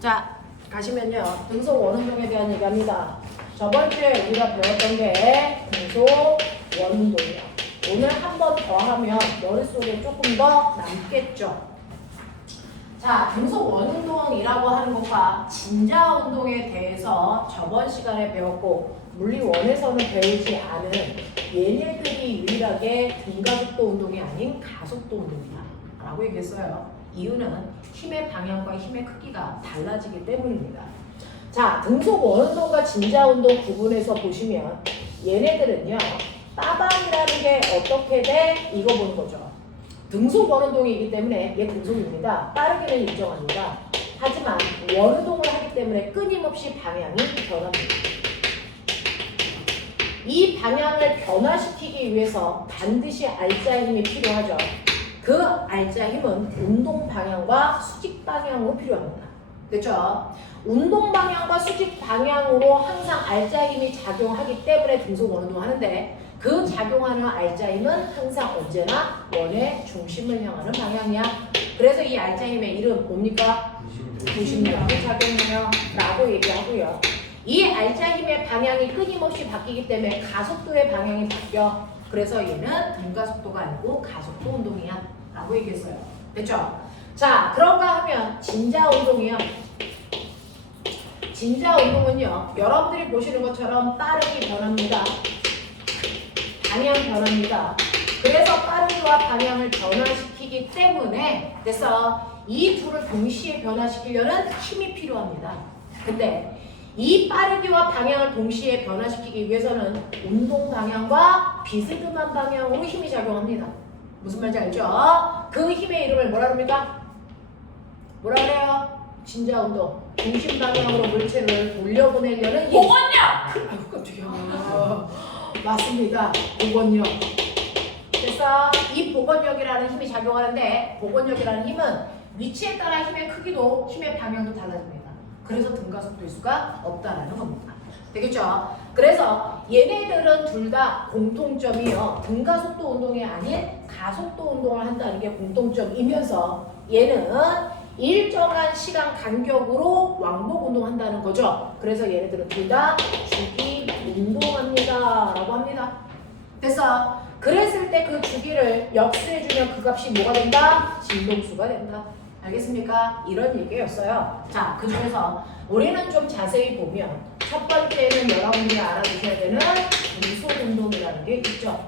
자, 가시면요. 등속 원운동에 대한 얘기합니다. 저번 주에 우리가 배웠던 게 등속 원운동이요. 오늘 한 번 더 하면 머릿속에 조금 더 남겠죠. 자, 등속 원운동이라고 하는 것과 진자 운동에 대해서 저번 시간에 배웠고 물리 원에서는 배우지 않은 얘네들이 유일하게 등가속도 운동이 아닌 가속도 운동이다 라고 얘기했어요. 이유는 힘의 방향과 힘의 크기가 달라지기 때문입니다. 자, 등속 원운동과 진자 운동 구분해서 보시면 얘네들은요, 따방이라는 게 어떻게 돼? 이거 보는 거죠. 등속 원운동이기 때문에 얘 등속입니다. 빠르기는 일정합니다. 하지만 원운동을 하기 때문에 끊임없이 방향이 변합니다. 이 방향을 변화시키기 위해서 반드시 알자 힘이 필요하죠. 그 알자 힘은 운동 방향과 수직 방향으로 필요합니다. 됐죠? 운동 방향과 수직 방향으로 항상 알자 힘이 작용하기 때문에 등속 원운동 하는데 그 작용하는 알자 힘은 항상 언제나 원의 중심을 향하는 방향이야. 그래서 이 알자 힘의 이름 뭡니까? 중심력이 작용해요 라고 얘기하고요. 이 알자 힘의 방향이 끊임없이 바뀌기 때문에 가속도의 방향이 바뀌어. 그래서 얘는 등가속도가 아니고 가속도 운동이야 라고 얘기했어요. 됐죠? 자, 그런가 하면 진자 운동이요. 진자 운동은요, 여러분들이 보시는 것처럼 빠르게 변합니다. 방향 변합니다. 그래서 빠르기와 방향을 변화시키기 때문에 그래서 이 둘을 동시에 변화시키려는 힘이 필요합니다. 근데 이 빠르기와 방향을 동시에 변화시키기 위해서는 운동 방향과 비스듬한 방향으로 힘이 작용합니다. 무슨 말인지 알죠? 그 힘의 이름을 뭐라 합니까? 뭐라 그래요? 진자 운동. 중심 방향으로 물체를 돌려보내려는 힘. 복원력! 아이고 깜짝이야. 맞습니다. 복원력. 그래서 이 복원력이라는 힘이 작용하는데 복원력이라는 힘은 위치에 따라 힘의 크기도 힘의 방향도 달라집니다. 그래서 등가속도일 수가 없다라는 겁니다. 되겠죠? 그래서 얘네들은 둘 다 공통점이요. 등가속도 운동이 아닌 가속도 운동을 한다는 게 공통점이면서 얘는 일정한 시간 간격으로 왕복 운동한다는 거죠. 그래서 얘네들은 둘 다 주기 운동합니다 라고 합니다. 그래서 그랬을 때 그 주기를 역수해주면 그 값이 뭐가 된다? 진동수가 된다. 알겠습니까? 이런 얘기였어요. 자, 그 중에서 우리는 좀 자세히 보면 첫 번째는 여러분들이 알아두셔야 되는 등속운동이라는 게 있죠.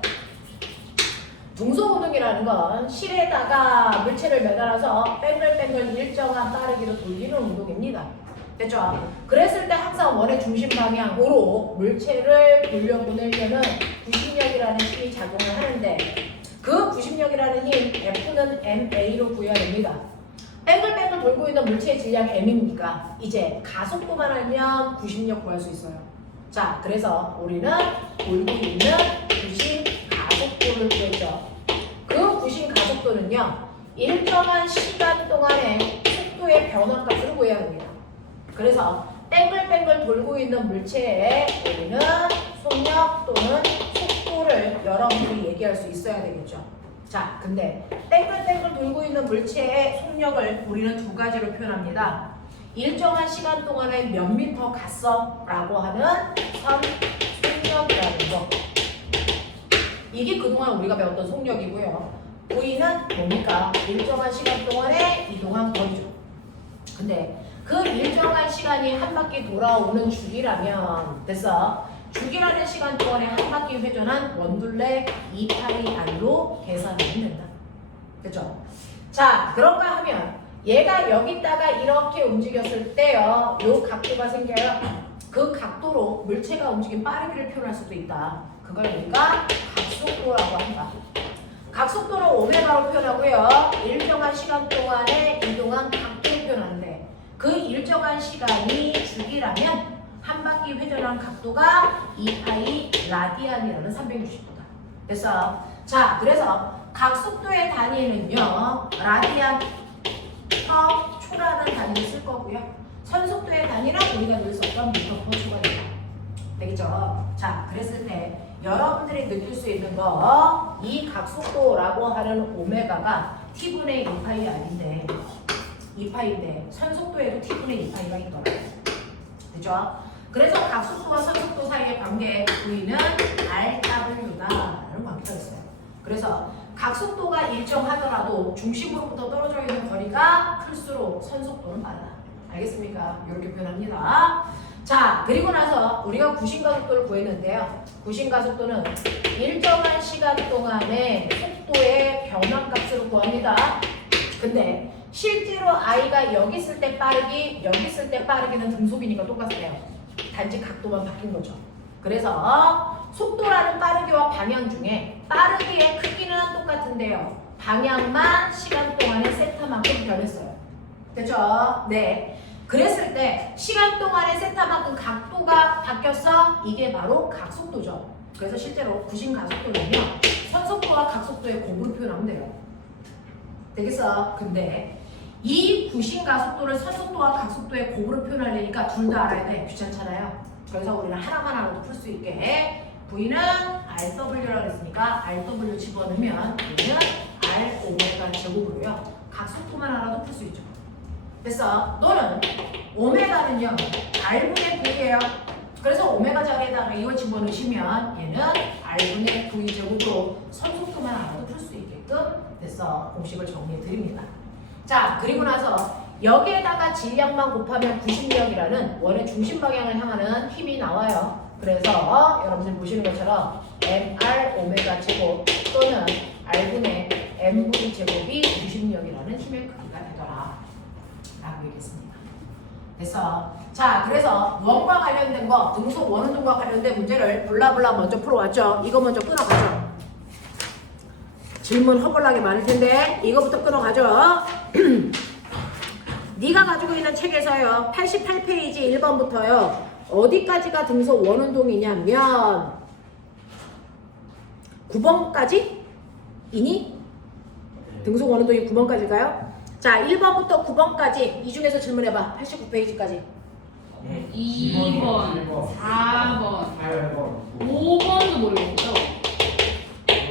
등속운동이라는 건 실에다가 물체를 매달아서 뺑글뺑글 일정한 빠르기로 돌리는 운동입니다. 됐죠? 그랬을 때 항상 원의 중심 방향으로 물체를 돌려보내려는 구심력이라는 힘이 작용을 하는데 그 구심력이라는 힘 F는 ma로 구해냅니다. 뺑글뺑글 돌고 있는 물체의 질량 m이니까 이제 가속도만 알면 구심력 구할 수 있어요. 자, 그래서 우리는 돌고 있는 구심 가속도를 구했죠. 그 구심 가속도는요, 일정한 시간 동안의 속도의 변화값을 구해야 합니다. 그래서 뺑글뺑글 돌고 있는 물체에 우리는 속력 또는 속도를 여러분들이 얘기할 수 있어야 되겠죠. 자, 근데 뺑글뺑글 돌고 있는 물체의 속력을 우리는 두 가지로 표현합니다. 일정한 시간 동안에 몇 미터 갔어 라고 하는 선 속력이라는 거. 이게 그동안 우리가 배웠던 속력이고요. V는 뭡니까? 일정한 시간 동안에 이동한 거리죠. 근데 그 일정한 시간이 한 바퀴 돌아오는 주기라면 됐어. 주기라는 시간 동안에 한 바퀴 회전한 원둘레 2πr로 계산하면 된다. 그렇죠? 자, 그런가 하면 얘가 여기다가 이렇게 움직였을 때요, 요 각도가 생겨요. 그 각도로 물체가 움직인 빠르기를 표현할 수도 있다. 그걸 우리가 각속도라고 한다. 각속도는 오메가로 표현하고요. 일정한 시간 동안에 이동한 각도를 표현하는데 그 일정한 시간이 주기라면 한 바퀴 회전한 각도가 2파이 라디안이라는 360도다. 됐어요? 자, 그래서 각속도의 단위는요, 라디안 퍼 초라는 단위를 쓸 거고요. 선속도의 단위는 우리가 늘 썼던 미터 퍼 초가 된다. 되겠죠? 자, 그랬을 때 여러분들이 느낄 수 있는 거, 이 각속도라고 하는 오메가가 t분의 2파이 r인데 2파인데 선속도에도 t분의 2파이가 있더라고요. 그죠? 그래서 각속도와 선속도 사이의 관계 V는 RW다라는 관계가 있어요. 그래서 각속도가 일정하더라도 중심으로부터 떨어져 있는 거리가 클수록 선속도는 빠르다. 알겠습니까? 이렇게 표현합니다. 자, 그리고 나서 우리가 구심가속도를 구했는데요. 구심가속도는 일정한 시간 동안의 속도의 변환값으로 구합니다. 근데 실제로 I가 여기 있을 때 빠르기, 여기 있을 때 빠르기는 등속이니까 똑같아요. 단지 각도만 바뀐 거죠. 그래서 속도라는 빠르기와 방향 중에 빠르기의 크기는 똑같은데요. 방향만 시간 동안의 세타만큼 변했어요. 됐죠? 네. 그랬을 때 시간 동안의 세타만큼 각도가 바뀌었어? 이게 바로 각속도죠. 그래서 실제로 구심가속도는요. 선속도와 각속도의 곱으로 표현하면 돼요. 되겠어? 근데 이 구심가속도를 선속도와 각속도의 곱으로 표현하려니까 둘 다 알아야 돼. 귀찮잖아요. 그래서 우리는 하나만 알아도 풀 수 있게 V는 RW라고 했으니까 RW 집어넣으면 V는 R 오메가 제곱으로요. 각속도만 알아도 풀 수 있죠. 됐어? 너는 오메가는요 R분의 V예요. 그래서 오메가 자리에다가 이거 집어넣으시면 얘는 R분의 V 제곱으로 선속도만 알아도 풀 수 있게끔 됐어. 공식을 정리해 드립니다. 자, 그리고 나서 여기에다가 질량만 곱하면 구심력이라는 원의 중심 방향을 향하는 힘이 나와요. 그래서 여러분들 보시는 것처럼 mr 오메가 제곱 또는 r분의 mv 제곱이 구심력이라는 힘의 크기가 되더라 라고 얘기했습니다. 됐어. 자, 그래서 원과 관련된 거, 등속 원운동과 관련된 문제를 블라블라 먼저 풀어왔죠. 이거 먼저 끊어가죠. 질문 허벌나게 많을 텐데 이거부터 끊어가죠. 네가 가지고 있는 책에서요 88페이지 1번부터요 어디까지가 등속 원운동이냐면 9번까지? 이니? 등속 원운동이 9번까지일까요? 자, 1번부터 9번까지 이 중에서 질문해봐. 89페이지까지. 2번, 4번, 8번, 5번도 모르겠고요.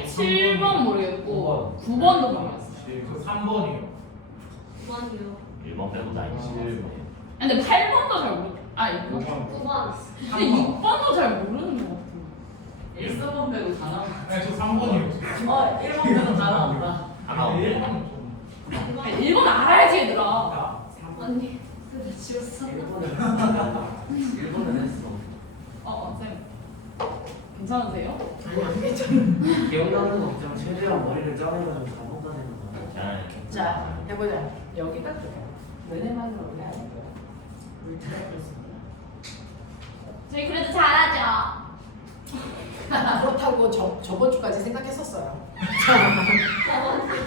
7번 모르겠고 9번도 모르겠어요. 그 3번이요. 1번 빼고 다 있지. 근데 8번도 잘 모르. 아, 6번. 9번. 근데 6번도 잘 모르는 것 같아요. 1, 4번 빼고 다 나온다. 네, 저 3번이요. 1번 빼고 다 나온다. 하나 없네. 1번은 1번 알아야지 얘들아. 언니, 그래 지웠어. 1번은 했어. 쌤. 괜찮으세요? 아니, 안 괜찮아. 기억나는 거 없지만 최대한 머리를 짜내가지고 다 혼자내는 거야. 자, 해보자. 여기가 그래요. 너네만으로 우리 아니고 물체가 그렇습니다. 저희 그래도 잘하죠. 그렇다고 저번 주까지 생각했었어요.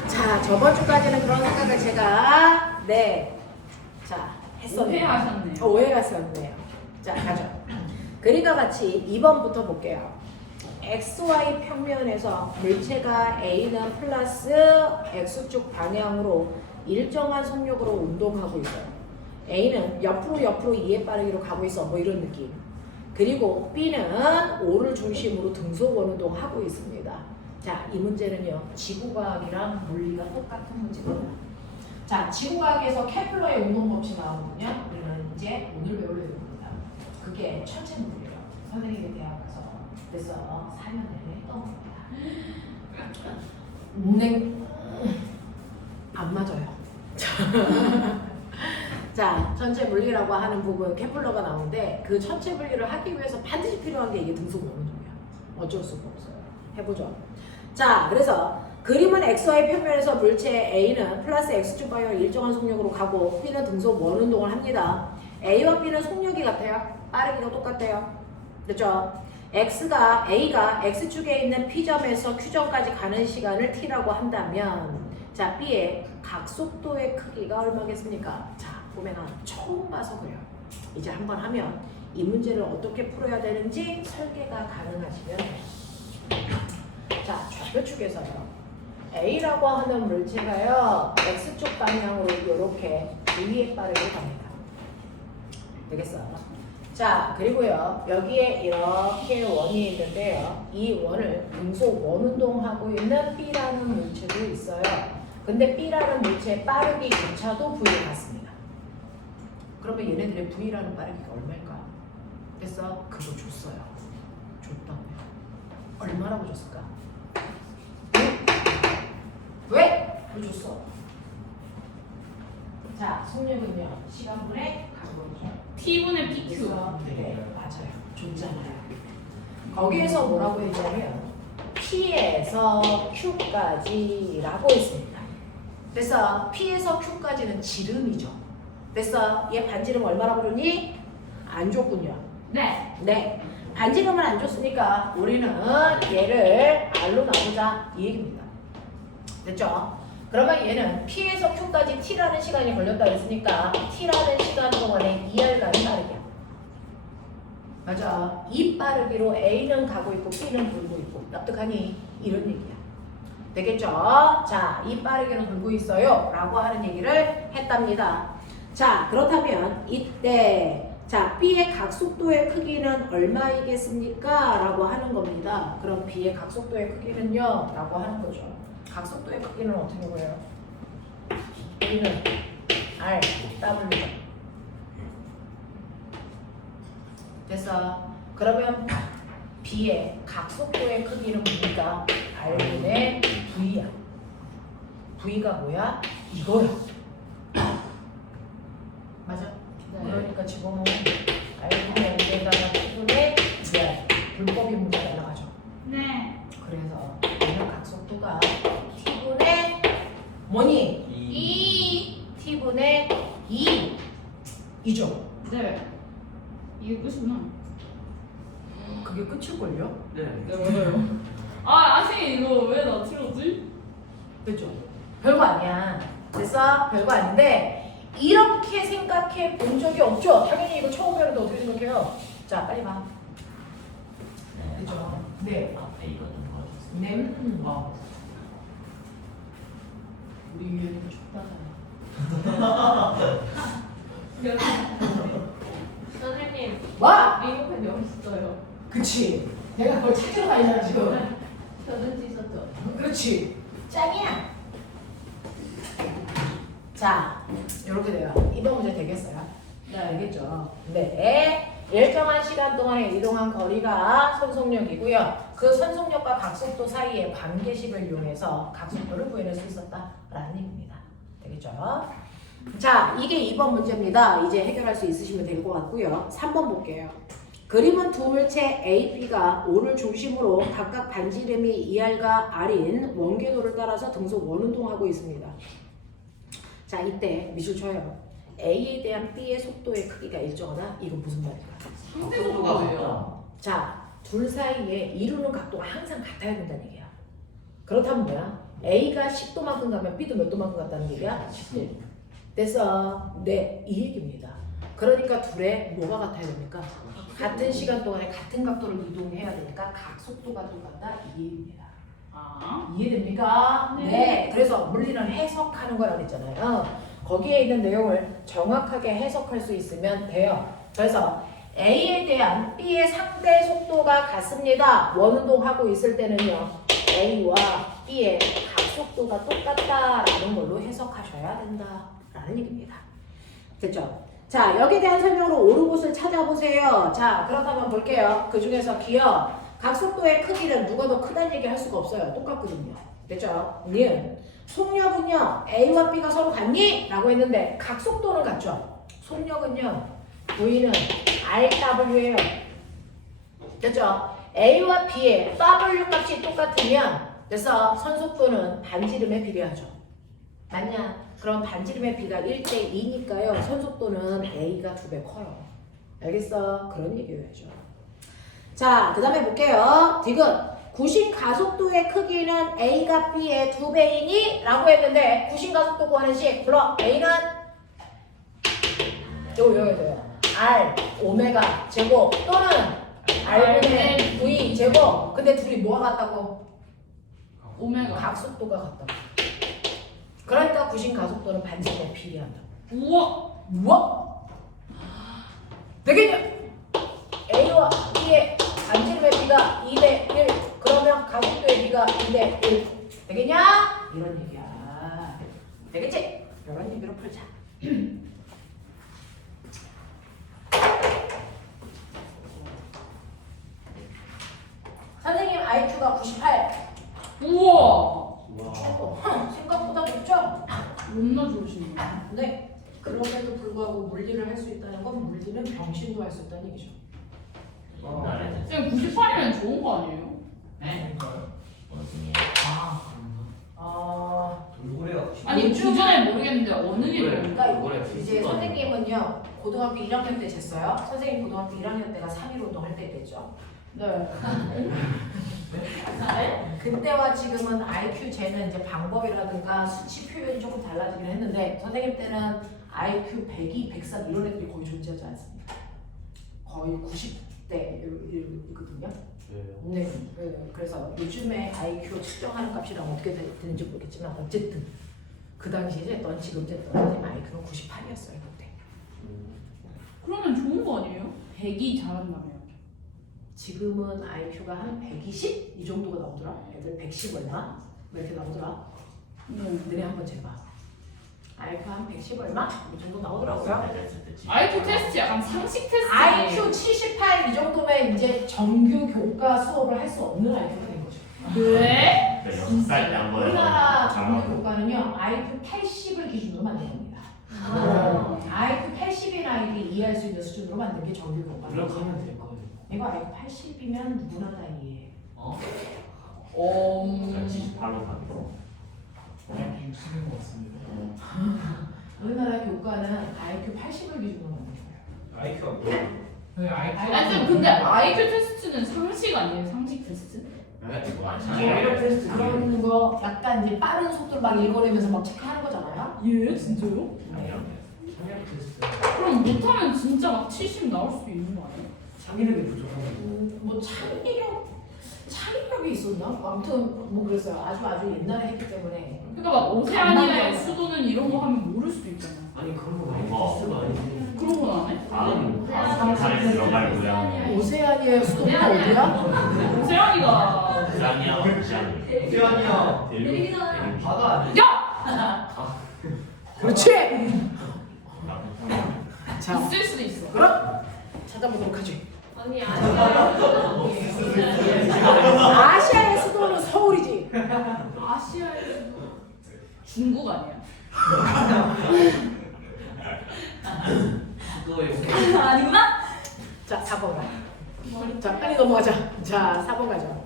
자, 저번 주까지는 그런 생각을 제가 자 했었네요. 오해하셨네요. 오해가 있었네요. 자, 가죠. 그림과 같이 2번부터 볼게요. XY 평면에서 물체가 A는 플러스 X축 방향으로 일정한 속력으로 운동하고 있어요. A는 옆으로 2의 빠르기로 가고 있어. 뭐 이런 느낌. 그리고 B는 O를 중심으로 등속 원운동하고 있습니다. 자, 이 문제는요. 지구과학이랑 물리가 똑같은 문제입니다. 자, 지구과학에서 케플러의 운동 법칙 나오거든요. 우리는 이제 오늘 배울 내용입니다. 그게 천체 물리예요. 선생님이 대학 가서 그래서 4년 내내 했던 겁니다. 안 맞아요. 자, 천체 물리라고 하는 부분 케플러가 나오는데 그 천체 물리를 하기 위해서 반드시 필요한 게 이게 등속 원운동이야. 어쩔 수가 없어요. 해보죠. 자, 그래서 그림은 XY 평면에서 물체 A는 플러스 X축 방향을 일정한 속력으로 가고 B는 등속 원운동을 합니다. A와 B는 속력이 같아요. 빠르기가 똑같아요. 됐죠? A가 X축에 있는 P점에서 Q점까지 가는 시간을 T라고 한다면 자, B의 각속도의 크기가 얼마겠습니까? 자, 보면 처음 봐서 그래요. 이제 한번 하면 이 문제를 어떻게 풀어야 되는지 설계가 가능하시면 돼요. 자, 좌표축에서요. A라고 하는 물체가요. X축 방향으로 이렇게 V에 빠르게 갑니다. 되겠어요? 자, 그리고요. 여기에 이렇게 원이 있는데요. 이 원을 등속 원운동하고 있는 B라는 물체도 있어요. 근데 B라는 물체의 빠르기 조차도 V에 같습니다. 그러면 얘네들의 V라는 빠르기가 얼마일까? 그래서 그거 줬어요. 줬다고요. 얼마라고 줬을까? 왜? 왜 줬어? 자, 속력은요. 시간분의 각도죠. T분의 PQ. 네, 맞아요. 줬잖아요. 거기에서 뭐라고 했냐면 P에서 Q까지라고 했습니다. 그래서 P에서 Q까지는 지름이죠. 그래서 얘 반지름 얼마라고 줬니? 안 줬군요. 네. 네. 반지름을 안 줬으니까 우리는 얘를 R로 나누자 이 얘기입니다. 됐죠? 그러면 얘는 P에서 Q까지 T라는 시간이 걸렸다 그랬으니까 T라는 시간 동안에 2R가는 빠르기야. 맞아. 이 빠르기로 A는 가고 있고 B는 돌고 있고 납득하니? 이런 얘기야. 되겠죠? 자, 이 빠르기는 돌고 있어요 라고 하는 얘기를 했답니다. 자, 그렇다면 이때 자, B의 각속도의 크기는 얼마이겠습니까? 라고 하는 겁니다. 그럼 B의 각속도의 크기는요? 라고 하는 거죠. 각속도의 크기는 어떻게 보여요? B는 R, W죠. 그래서 그러면 B의 각속도의 크기는 뭡니까? R분의 V야. V가 뭐야? 이거야. 맞아? 그러니까 집어넣으면 R분의 V에다가 T분의 VR. 불법인 문제 날라가죠. 네. 그래서 얘는 각속도가 T분의 뭐니? 2. T분의 2 이죠? 네. 이게 끝이구나. 그게 끝일걸요? 네. 네, 맞아요. 아니 이거 왜 나 틀었지? 그죠? 별거 아니야. 됐어? 별거 아닌데 이렇게 생각해 본 적이 없죠? 당연히 이거 처음 배우는데 어떻게 생각해요? 자, 빨리 봐. 그죠? 네. 앞에 이거 좀 봐주세요. 네. 우리 유연이가 춥다잖아. 선생님, 와! 리모컨 여기 있어요. 그치. 내가 그걸 찾으러 가야 지금. 저는 찢었죠. 그렇지. 짱이야. 자, 이렇게 돼요. 이번 문제 되겠어요? 네. 되겠죠. 네. 일정한 시간 동안에 이동한 거리가 선속력이고요. 그 선속력과 각속도 사이의 관계식을 이용해서 각속도를 구해낼 수 있었다라는 얘기입니다. 되겠죠? 자, 이게 2번 문제입니다. 이제 해결할 수 있으시면 될 것 같고요. 3번 볼게요. 그림은 두 물체 A, B가 O를 중심으로 각각 반지름이 2R과 R인 원궤도를 따라서 등속 원운동하고 있습니다. 자, 이때 미술 쳐요. A에 대한 B의 속도의 크기가 일정하다? 이건 무슨 말일까? 상대속도가 뭐예요? 자, 둘 사이에 이루는 각도가 항상 같아야 된다는 얘기야. 그렇다면 뭐야? A가 10도만큼 가면 B도 몇 도만큼 갔다는 얘기야? 10도. 됐어. 네, 이 얘기입니다. 그러니까 둘의 뭐가 같아야 됩니까? 같은 시간 동안에 같은 각도를 이동해야 되니까 각속도가 똑같다 이 얘기입니다. 아. 이해됩니까? 네. 그래서 물리는 해석하는 거라고 했잖아요. 거기에 있는 내용을 정확하게 해석할 수 있으면 돼요. 그래서 A에 대한 B의 상대 속도가 같습니다. 원운동하고 있을 때는요. A와 B의 각속도가 똑같다라는 걸로 해석하셔야 된다라는 얘기입니다. 됐죠? 자, 여기에 대한 설명으로 옳은 곳을 찾아보세요. 자, 그렇다면 볼게요. 그 중에서 기억, 각속도의 크기는 누가 더 크다는 얘기 할 수가 없어요. 똑같거든요. 됐죠? 니은, 속력은요, A와 B가 서로 같니? 라고 했는데, 각속도는 같죠? 속력은요, V는 RW예요. 됐죠? A와 B의 W 값이 똑같으면, 그래서 선속도는 반지름에 비례하죠. 맞냐? 그럼 반지름의 비가 1대2니까요. 선속도는 A가 2배 커요. 알겠어? 그런 얘기해야죠. 자, 그 다음에 볼게요. 디귿. 구심 가속도의 크기는 A가 B의 2배이니? 라고 했는데 구심 가속도 구하는 식 불러. A는 요요 R, 오메가 제곱 또는 R분의 V 제곱. 근데 둘이 뭐가 같다고? 오메가. 각속도가 같다고. 그러니까 구심 가속도는 반지름에 비례한다고. 우와. 우와! 되겠냐? A와 B의 반지름의 비가 2대 1. 그러면 가속도의 비가 2대 1. 되겠냐? 이런 얘기야. 되겠지? 이런 얘기로 풀자. 선생님 IQ가 98. 우와. 와. 생각보다 높죠? 겁나 좋으시네. 네. 그럼에도 불구하고 물리를 할 수 있다는 건 물리는 병신도 할 수 있다는 얘기죠. 쌤 98이면 좋은 거 아니에요? 네? 아, 돌고래가 아니 기존에 모르겠는데 어느 게 그러니까 이제 선생님은요 고등학교 1학년 때 쟀어요. 선생님 고등학교 1학년 때가 3일 운동할 때 됐죠. 네. 그때와 지금은 IQ 재는 이제 방법이라든가 수치 표현이 조금 달라지긴 했는데 선생님 때는 IQ 102, 103 이런 애들이 거의 존재하지 않습니다. 거의 90대이거든요. 네. 그래서 요즘에 IQ 측정하는 값이랑 어떻게 되는지 모르겠지만 어쨌든 그 당시에 쟀던 지금 쟀던 선생님 IQ는 98이었어요 그때. 그러면 좋은 거 아니에요? 100이 잘한다면. 지금은 IQ가 한 120? 이 정도가 나오더라. 애들 110 얼마? 뭐 이렇게 나오더라. 너네 한번 재봐. IQ 한 110 얼마? 이 정도 나오더라고요. IQ 테스트 약간 상식 테스트. IQ 78 이 정도면 이제 정규 교과 수업을 할 수 없는 IQ가 된 거죠. 왜? 역살 때 한번 우리나라 정규 교과는요 IQ 80을 기준으로 만든 겁니다. IQ 80인 아이들이 이해할 수 있는 수준으로 만든 게 정규 교과예요. 노력하면 될 거예요. 이거 IQ 80이면 누구나 다 이해해. 바로 가고. 그냥 쓰는 것 같습니다. 우리나라 교과는 IQ 80을 기준으로 만든 거예요. 아이큐가 뭐야? 네, IQ. 아니 쌤 근데 IQ 테스트는 상식 아니에요? 상식 테스트? 체력 테스트 그런 거 약간 이제 빠른 속도로 막 읽어내면서 막 체크하는 거잖아요. 예? 진짜요? 체력 테스트. 그럼 못하면 진짜 막 70 나올 수도 있는 거 아니에요? 창의력이 부족하면 뭐 창의력이 있었나? 아무튼 뭐 그랬어요. 아주 옛날에 했기 때문에. 그러니까 막 오세아니아의 감당이 수도는 이런 거 하면 모를 수도 있잖아. 아니 그런 거 많이 테스트가 아니지. 그런 건 안 해? 다음 사에 들어갈 모양. 오세아니아의 수도가 어디야? 오세아니가 부산이야, 부산. 오세아니아 대륙. 바다 아니야? 야! 그렇지. 자, 있을 수도 있어. 그럼 찾아보도록 하지. 아니 아시아의 수도는 서울이지. 아시아의 수도 중국 아니야? 그거에 아니구나? 자, 4번 가. 자, 빨리 넘어가자. 자, 4번 가죠.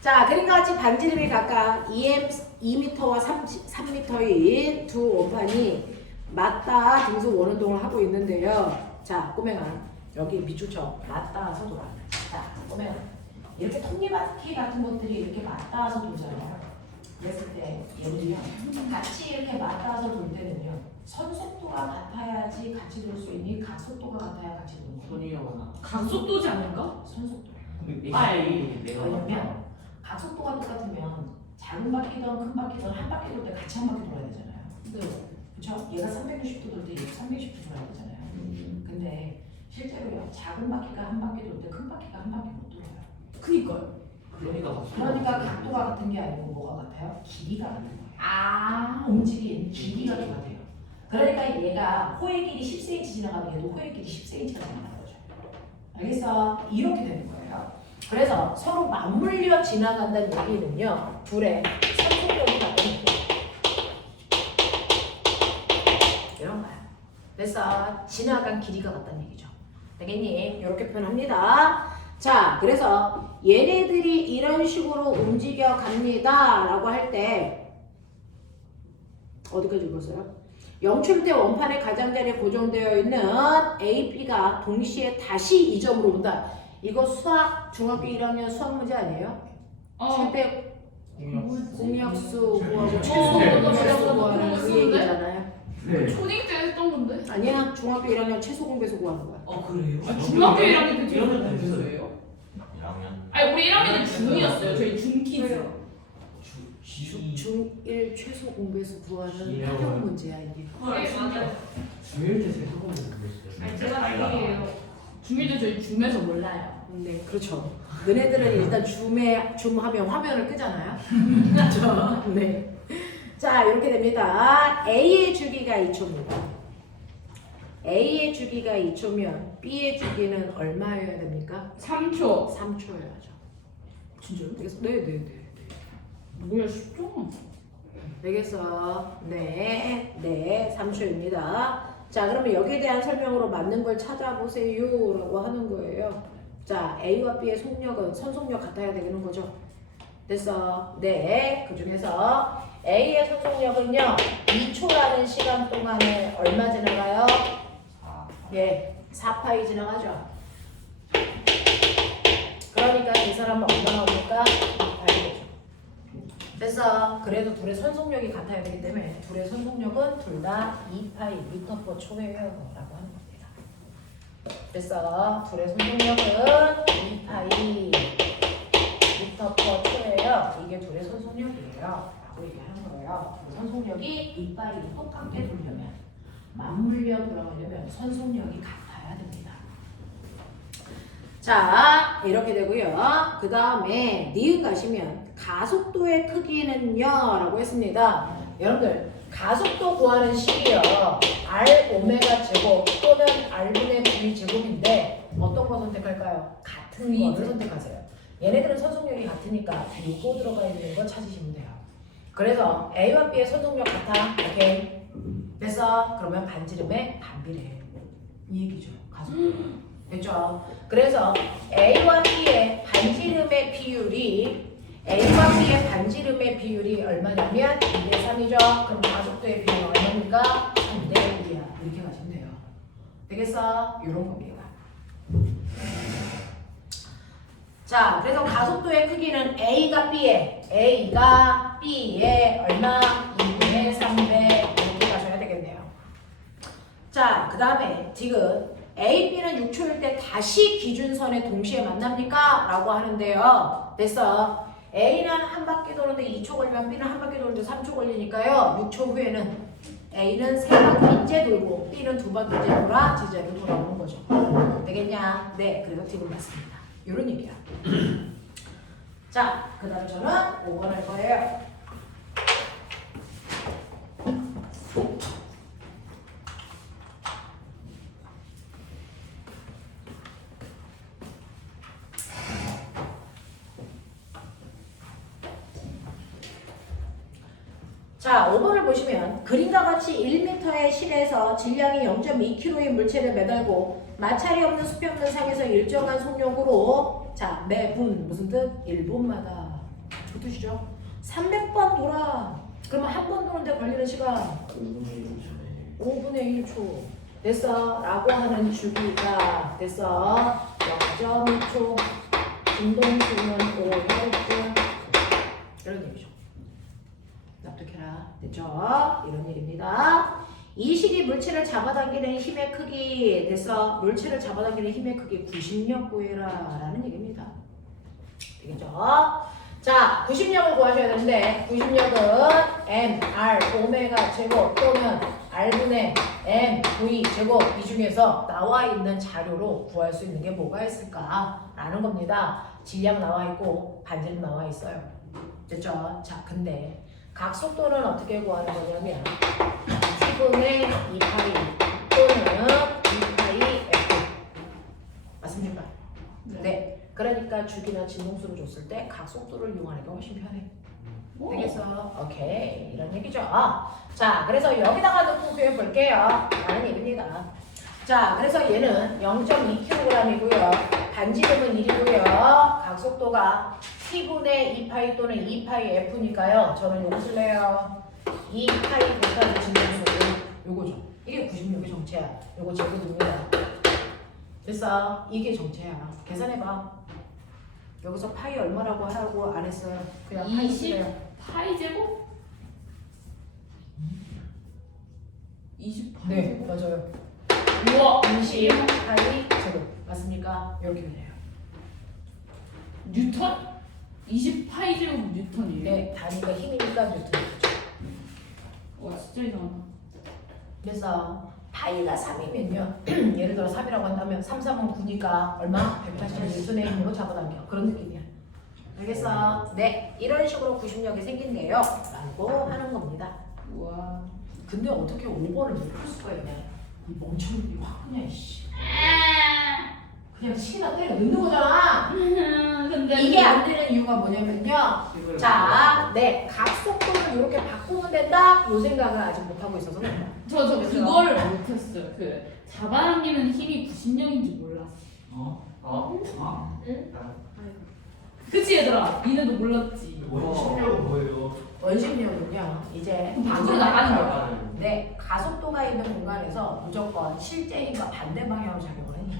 자, 그림과 같이 반지름이 각각 2m와 3m인 두 원판이 맞닿아 등수 원운동을 하고 있는데요. 자, 꼬맹아. 여기 밑줄쳐 맞닿아서 돌아. 자, 꼬맹아. 이렇게 톱니바퀴 같은 것들이 이렇게 맞닿아서 돌잖아요. 그랬을 때 예를 들면 같이 이렇게 맞닿아서 돌 때는요. 선속도가 같아야지 같이 돌 수 있니? 각속도가 같아야 같이 도는 거예요. 손이요. 각속도지 않을까? 선속도. 빨리 내가 왜냐면 각속도가 똑같으면 작은 바퀴든 큰 바퀴든 한 바퀴 돌 때 같이 한 바퀴 돌아야 되잖아요. 네. 그렇죠? 얘가 360도 돌 때 얘가 360도 돌아야 되잖아요. 근데 실제로요. 작은 바퀴가 한 바퀴 돌 때 큰 바퀴가 한 바퀴 못 돌아요. 그니까요. 그러니까 각도가 같은 게 아니고 뭐가 같아요? 길이가 같은 거예요. 아. 움직이는 길이가 똑같아요. 그러니까 얘가 호의 길이 10cm 지나가면 얘도 호의 길이 10cm가 지나가는 거죠. 알겠어? 이렇게 되는 거예요. 그래서 서로 맞물려 지나간다는 얘기는요. 둘의 상속력이 같은 거예요. 이런 거야. 그래서 지나간 길이가 같다는 얘기죠. 되겠니? 이렇게 표현합니다. 자, 그래서 얘네들이 이런 식으로 움직여 갑니다 라고 할 때 어디까지 읽었어요? 영출대 원판의 가장자리에 고정되어 있는 AP가 동시에 다시 이 점으로 온다. 이거 수학 중학교 1학년 수학 문제 아니에요? 최대 공약수 구하고 최소 공배수 구하는 그 얘기잖아요. 초딩 때 했던 건데? 아니야, 중학교 1학년 최소 공배수 구하는 거야. 그래요? 아, 중학교 1학년 때 이러면 들은 됐어요. 거예요? 1학년. 아니 우리 1학년은 중이었어요. 저희 중키즈. 중1 최소 공배수 구하는 이래요. 활용 문제야 이게. 맞아요. 중일 때 제일 조금 그랬어요. 아니 제가 중이에요. 중이도 저희 줌에서 몰라요. 네, 그렇죠. 너네들은 일단 줌하면 화면을 끄잖아요. 그렇죠. 네. 자, 이렇게 됩니다. A의 주기가 2초입니다. A의 주기가 2초면 B의 주기는 얼마여야 됩니까? 3초. 3초여야죠. 진짜요? 되겠어? 네네네. 뭐야, 쉽죠? 되겠어? 네, 3초입니다. 자, 그러면 여기에 대한 설명으로 맞는 걸 찾아보세요 라고 하는 거예요. 자, A와 B의 속력은 선속력 같아야 되는 거죠. 됐어? 네, 그 중에서 A의 선속력은요 2초라는 시간 동안에 얼마 지나가요? 예, 4파이 지나가죠. 그러니까 이 사람은 얼마 나옵니까? 2파이죠. 됐어? 그래도 둘의 선속력이 같아야 되기 때문에 둘의 선속력은 둘 다 2파이 미터/초예요 라고 하는 겁니다. 됐어? 둘의 선속력은 2파이 미터/초예요. 이게 둘의 선속력이에요 라고 얘기하는 거예요. 선속력이 2파이로 똑같게 돌려면 맞물려 돌아가려면 선속력이 같아야 됩니다. 자, 이렇게 되고요. 그 다음에 니은 가시면 가속도의 크기는요 라고 했습니다. 여러분들 가속도 구하는 식이요 R 오메가 제곱 또는 R분의 V 제곱인데 어떤 거 선택할까요? 같은 거를 선택하세요. 얘네들은 선속력이 같으니까 요거 들어가 있는 거 찾으시면 돼요. 그래서 A와 B의 선속력 같아. 오케이. 됐어? 그러면 반지름의 반비례해요. 이 얘기죠. 가속도. 됐죠? 그래서 A와 B의 반지름의 비율이 얼마냐면 2대 3이죠. 그럼 가속도의 비율은 얼마입니까? 3대 1이야. 이렇게 가시면 돼요. 되겠어? 이런 겁니다. 자, 그래서 가속도의 크기는 A가 B의 얼마? 2분의 3배 이렇게 가셔야 되겠네요. 자, 그 다음에 지금 A, B는 6초일 때 다시 기준선에 동시에 만납니까? 라고 하는데요. 됐어. A는 한 바퀴 도는데 2초 걸리면 B는 한 바퀴 도는데 3초 걸리니까요. 6초 후에는 A는 3바퀴째 돌고 B는 2바퀴째 돌아 지제로 돌아오는 거죠. 되겠냐? 네, 그래서 지금 맞습니다. 이런 얘기야. 자, 그 다음 저는 5번 할 거예요. 자, 5번을 보시면 그림과 같이 1m의 실에서 질량이 0.2kg의 물체를 매달고 마찰이 없는 수평면 상에서 일정한 속력으로 자, 매분 무슨 뜻? 1분마다 그 뜻이죠. 300번 돌아. 그러면 한 번 도는데 걸리는 시간 5분의 1초. 됐어? 라고 하는 주기가 됐어? 0.2초 진동수는 5Hz 이런 얘기죠. 납득해라. 됐죠? 이런 얘기입니다. 이 식이 물체를 잡아당기는 힘의 크기 됐어? 물체를 잡아당기는 힘의 크기 90력 구해라 라는 얘기입니다. 되겠죠? 자, 90력을 구하셔야 되는데 90력은 M, R, 오메가 제곱 또는 R분의 M, V 제곱 이 중에서 나와 있는 자료로 구할 수 있는 게 뭐가 있을까? 라는 겁니다. 질량 나와 있고 반지름 나와 있어요. 됐죠? 자, 근데 각속도는 어떻게 구하는 거냐면 T분의 2파이 또는 2파이 F 맞습니까? 네. 그러니까 주기나 진동수를 줬을 때 각속도를 이용하는 게 훨씬 편해. 되겠어? 오케이. 이런 얘기죠. 자, 그래서 여기다가 놓고 표현 볼게요. 라는 얘기입니다. 자, 그래서 얘는 0.2kg이고요. 반지름은 1이고요. 각속도가 T분의 2파이 또는 2파이 F니까요. 저는 요거 쓸래요. 2파이 곱하기 진동수 요거죠. 이게 96의 정체야. 요거 제곱입니다. 됐어? 이게 정체야. 계산해봐. 여기서 파이 얼마라고 하라고 안 했어요. 그냥 파이 20 쓰래요. 파이 제곱? 20 파이 네, 제곱? 맞아요. 우와 20 파이 제곱 맞습니까? 이렇게 돼요. 뉴턴? 20 파이 제곱 뉴턴이에요? 네, 단위가 힘이니까 뉴턴이죠. 와 진짜 이상하다. 그래서 파이가 3이면요. 예를 들어 3이라고 한다면 3, 3은 9니까 얼마? 180 뉴턴의 힘으로 잡아당겨. 그런 느낌이야. 알겠어? 네, 이런 식으로 구심력이 생긴대요. 라고 하는 겁니다. 우와. 근데 어떻게 5번을 못 풀 수가 있냐? 이 멍청이들이 확 그냥 씨. 그냥 치나 때려 넣는 거잖아. 근데 이게 안 되는 이유가 뭐냐면요. 이걸 자, 네, 각속도를 이렇게 바꾸면 된다. 요 생각을 아직 못 하고 있어서 그런다. 저 그거를 못했어요. 그 잡아당기는 힘이 구심력인지 몰랐어. 그치 얘들아? 니네도 몰랐지. 원심력은 뭐예요? 원심력은요. 이제 밖으로 나가는 거야. 네, 가속도가 있는 공간에서 무조건 실제 힘과 반대 방향으로 작용을 해요.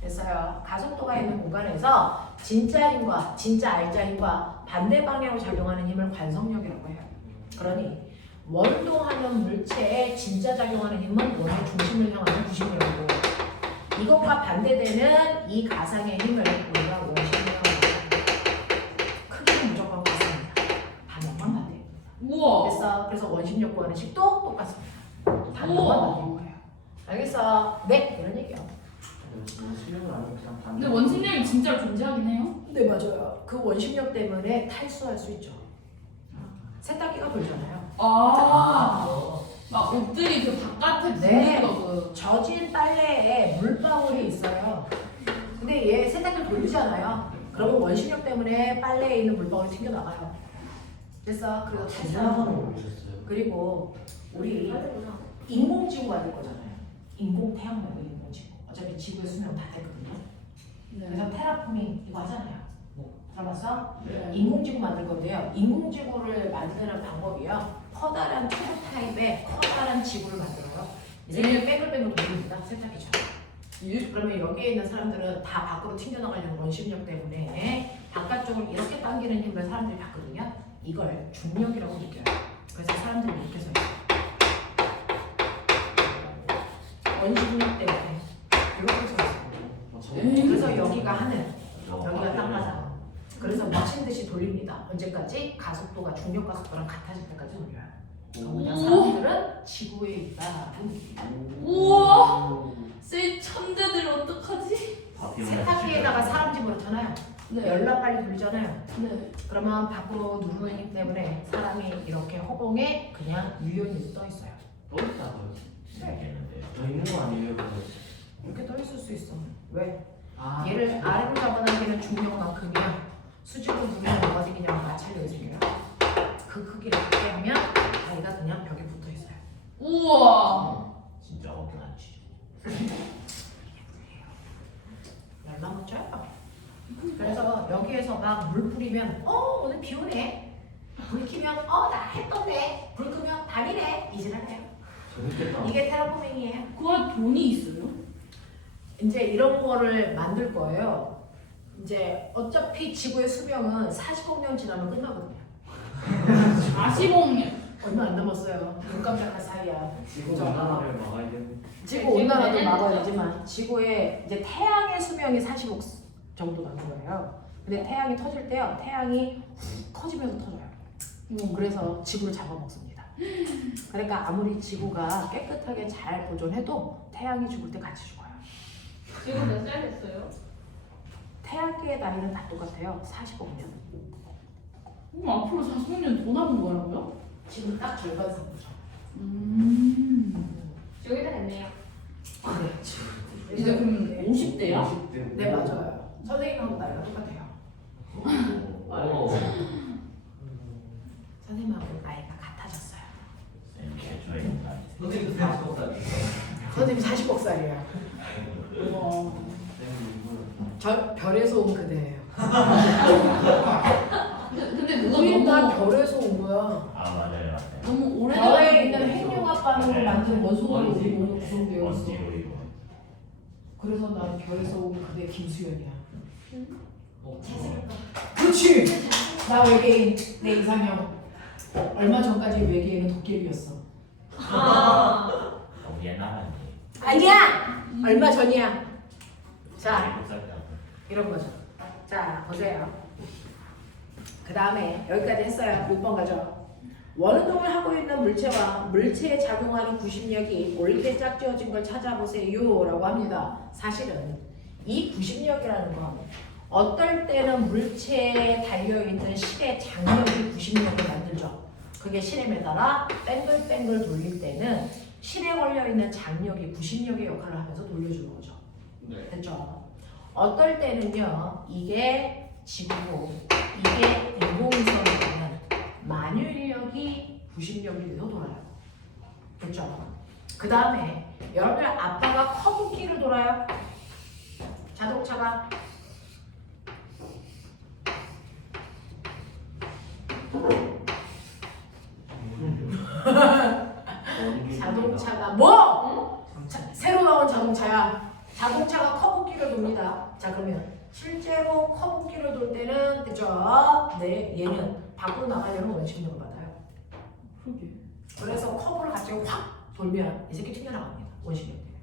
됐어요. 가속도가 있는 공간에서 진짜 힘과 진짜 알짜 힘과 반대 방향으로 작용하는 힘을 관성력이라고 해요. 그러니 원동하는 물체에 진짜 작용하는 힘은 원의 중심을 향하는 구심력이고 이것과 반대되는 이 가상의 힘을 우리가 원심력이라고 해요. 크기는 무조건 같습니다. 방향만 반대입니다. 우와. 됐어. 그래서 원심력 구하는 식도 똑같습니다. 단어만 우와. 바뀐 거예요. 알겠어? 네, 이런 얘기요. 실력은 아니고 그냥 반대. 근데 원심력이 진짜로 존재하긴 해요? 네, 맞아요. 그 원심력 때문에 탈수할 수 있죠. 세탁기가 돌잖아요. 막 옷들이 그 바깥에 네. 붙는 거 그. 젖은 빨래에 물방울이 있어요. 근데 얘 세탁기를 돌리잖아요. 그러면 원심력 때문에 빨래에 있는 물방울이 튕겨나가요. 됐어? 그리고 지나가는 탈수하고. 걸 보셨어요? 그리고 우리 인공지구가 될 거잖아요. 인공태양 말고 인공지구. 어차피 지구의 수명 다 됐거든요. 그래서 테라포밍 이거 하잖아요. 들어봤어? 네. 인공지구 만들 건데요. 인공지구를 만드는 방법이요. 커다란 프로타입의 커다란 지구를 만들어요. 이 새끼를 뺑글뺑글 돌립니다. 세탁기처럼. 그러면 여기에 있는 사람들은 다 밖으로 튕겨나가려는 원심력 때문에 바깥쪽을 이렇게 당기는 힘을 사람들이 받거든요. 이걸 중력이라고 느껴요. 그래서 사람들이 이렇게 서 있어요. 원심력 때문에 이렇게 서 있어요. 그래서 여기가 하늘, 여기가 땅바닥. 그래서 미친 듯이 돌립니다. 언제까지? 가속도가 중력 가속도랑 같아질 때까지 돌려요. 그러면 사람들은 지구에 있다. 우와. 쎄 천재들 어떡하지? 세탁기에다가 사람 집어넣잖아요. 열나 빨리 돌리잖아요. 네. 그러면 밖으로 누르는 힘 때문에 사람이 이렇게 허공에 그냥 유연히 떠 있어요. 또 있다고요? 모르겠는데요. 더 있는 거 아니에요? 이렇게 떠 있을 수 있어. 왜? 아, 얘를 아래로 잡아당기는 중력만큼이야. 수직으로 누르면 뭐가 생기냐면 마찰력이 생겨요. 그 크기를 크게 하면 다리가 그냥 벽에 붙어 있어요. 우와. 진짜 억울하지. 열나 못 쳐요. 그래서 여기에서 막 물 뿌리면 오늘 비 오네. 불 켜면 나 해 떴네. 불 끄면 달이네. 이지랄해요. 재밌겠다. 이게 테라포밍이에요. 그거 돈이 있어요? 이제 이런 거를 만들 거예요. 이제 어차피 지구의 수명은 40억 년 지나면 끝나거든요. 45년. 얼마 안 남았어요. 눈 깜짝할 사이야. 지구 온난화를 막아야겠네. 지구 온난화도 막아야 되지만 지구의 이제 태양의 수명이 40억 정도 남은 거예요. 근데 태양이 터질 때요. 태양이 훅 커지면서 터져요. 그래서 지구를 잡아먹습니다. 그러니까 아무리 지구가 깨끗하게 잘 보존해도 태양이 죽을 때 같이 죽어요. 지금 몇 살 됐어요? 태양계의 나이는 다 똑같아요. 40억 년. 그럼 앞으로 40년 더 남은 거라고요? 지금 딱 절반 상태죠. 여기다 됐네요. 네. 이제 그럼 50대야? 50대. 네, 맞아요. 선생님하고 나이가 똑같아요. 선생님하고 나이가 같아졌어요. 이렇게 저희 선생님도 생각 없다. 선생님 40억 살이에요. 우와. 저 별에서 온 그대예요. 근데 그거 우리 다 너무 별에서 온 거야. 아 맞아요. 너무 별에 오래돼가지고 있는 핵융합 반응을 만든 원소들이 우리 몸에 구성되어 있어. 원디오이고. 그래서 난 별에서 온 그대 김수연이야. 잘생겼다. 그렇지. 나 외계인 내 이상형. 얼마 전까지 외계인은 도깨비였어. 너무 옛날 아니에요. 아니야. 얼마 전이야. 자, 7살 때. 이런 거죠. 자, 보세요. 그 다음에 여기까지 했어요. 6번 가죠. 원운동을 하고 있는 물체와 물체에 작용하는 구심력이 옳게 짝지어진 걸 찾아보세요 라고 합니다. 사실은 이 구심력이라는 건 어떨 때는 물체에 달려있는 실의 장력이 90력을 만들죠. 그게 실에 매달아 뺑글뺑글 돌릴 때는 실에 걸려있는 장력이 90력의 역할을 하면서 돌려주는 거죠. 네. 됐죠? 어떨 때는요, 이게 지구고 이게 인공위성이라면 만유인력이 90력이 돼서 돌아요. 됐죠? 그 다음에 여러분들 아빠가 커브기를 돌아요. 자동차가 자동차가 뭐? 새로 나온 자동차야. 자동차가 커브기를 돕니다. 자 그러면 실제로 커브기를 돌 때는 그죠? 네, 얘는 밖으로 나가려는 원심력을 받아요. 그러게. 그래서 커브를 갑자기 확 돌면 이 새끼 튕겨나갑니다. 원심력 때문에.